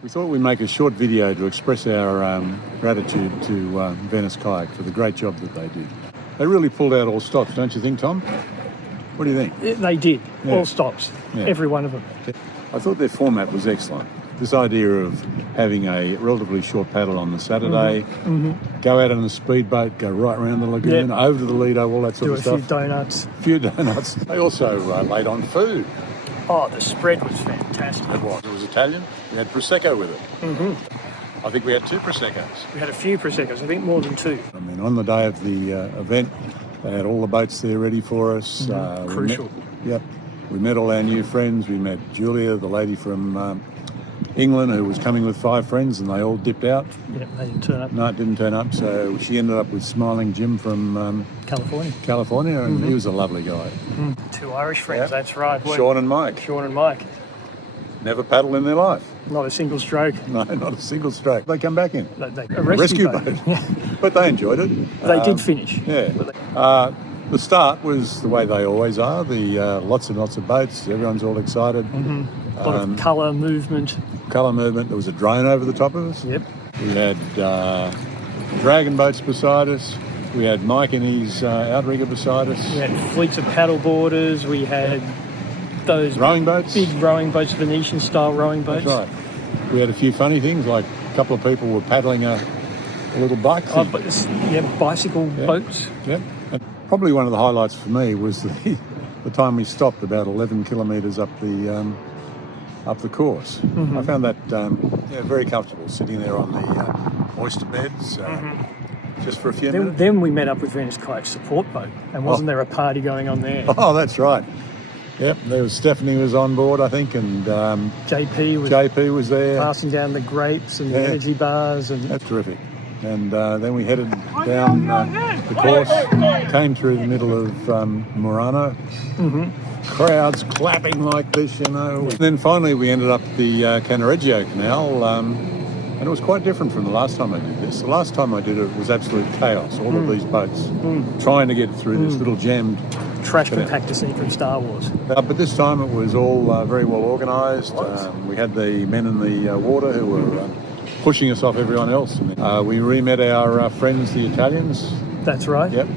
We thought we'd make a short video to express our gratitude to Venice Kayak for the great job that they did. They really pulled out all stops, don't you think, Tom? What do you think? They did, all stops, every one of them. I thought their format was excellent. This idea of having a relatively short paddle on the Saturday, go out on a speedboat, go right around the lagoon, over to the Lido, all that sort of stuff. Do a few donuts. They also laid on food. Oh, the spread was fantastic. It was. It was Italian. We had Prosecco with it. I think we had 2 Proseccos. We had a few Proseccos, I think more than 2. I mean, on the day of the event, they had all the boats there ready for us. Crucial. We met all our new friends. We met Julia, the lady from England, who was coming with 5 friends, and they all dipped out. Yeah, they didn't turn up. No, it didn't turn up. So she ended up with Smiling Jim from California, and he was a lovely guy. 2 Irish friends, that's right. Sean and Mike. Sean and Mike. Never paddled in their life. Not a single stroke. No, not a single stroke. They come back in. A rescue boat. But they enjoyed it. They did finish. Yeah. The start was the way they always are. Lots and lots of boats. Everyone's all excited. A lot of colour movement. There was a drone over the top of us. Yep. We had dragon boats beside us. We had Mike and his outrigger beside us. We had fleets of paddle boarders. We had those rowing boats. Big rowing boats, Venetian style rowing boats. That's right. We had a few funny things, like a couple of people were paddling a little bike thing. Bicycle boats. Yep. And probably one of the highlights for me was the time we stopped about 11 kilometres up the course. I found that very comfortable, sitting there on the oyster beds just for a few minutes. Then we met up with Venice Kayak's support boat, and wasn't there a party going on there? Oh, that's right. Yep, there was Stephanie was on board, I think, and JP was there, passing down the grapes and the energy bars, and that's terrific. And then we headed down the course, came through the middle of Murano. Crowds clapping like this, you know. And then finally we ended up the Cannaregio Canal, and it was quite different from the last time I did this. The last time I did it was absolute chaos, all of these boats trying to get through this little jammed trash compactor scene from Star Wars. But this time it was all very well organised. We had the men in the water who were pushing us off everyone else. We re-met our friends, the Italians. That's right. Yep.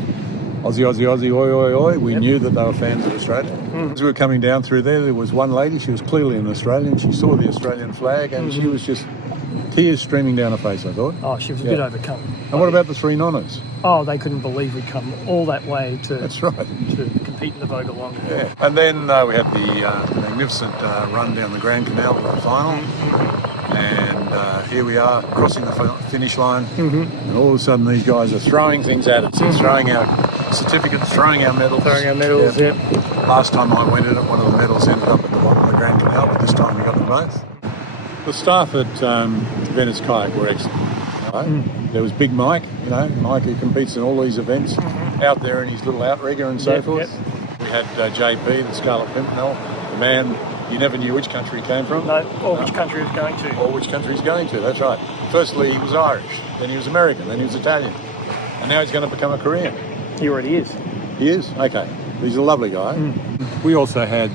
Aussie, Aussie, Aussie, oi, oi, oi. We knew that they were fans of Australia. As we were coming down through there was one lady, she was clearly an Australian. She saw the Australian flag and she was just tears streaming down her face, I thought. Oh, she was a bit overcome. And what about the 3 nonnas? Oh, they couldn't believe we'd come all that way to compete in the Vogalonga. Yeah. And then we had the magnificent run down the Grand Canal to the final. And here we are crossing the finish line, and all of a sudden these guys are throwing things at us, throwing our certificates, throwing our medals. Last time I went in it, one of the medals ended up at the bottom of the Grand Canal, but this time we got them both. The staff at Venice Kayak were excellent. There was Big Mike, Mike who competes in all these events, out there in his little outrigger and so forth. We had JP, the Scarlet Pimpernel, the man you never knew which country he came from. No, or which country he was going to. Or which country he's going to, that's right. Firstly, he was Irish, then he was American, then he was Italian. And now he's going to become a Korean. He already is. He is? Okay. He's a lovely guy. We also had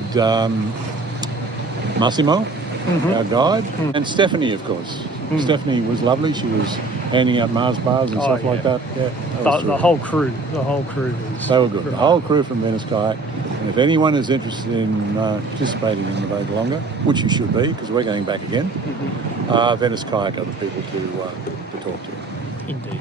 Massimo, our guide, and Stephanie, of course. Stephanie was lovely. She was handing out Mars bars and stuff like that. Yeah, the whole crew. The whole crew was... They were good. The whole crew from Venice Kayak. And if anyone is interested in participating in the Vogalonga, which you should be, because we're going back again, Venice Kayak are the people to talk to. Indeed.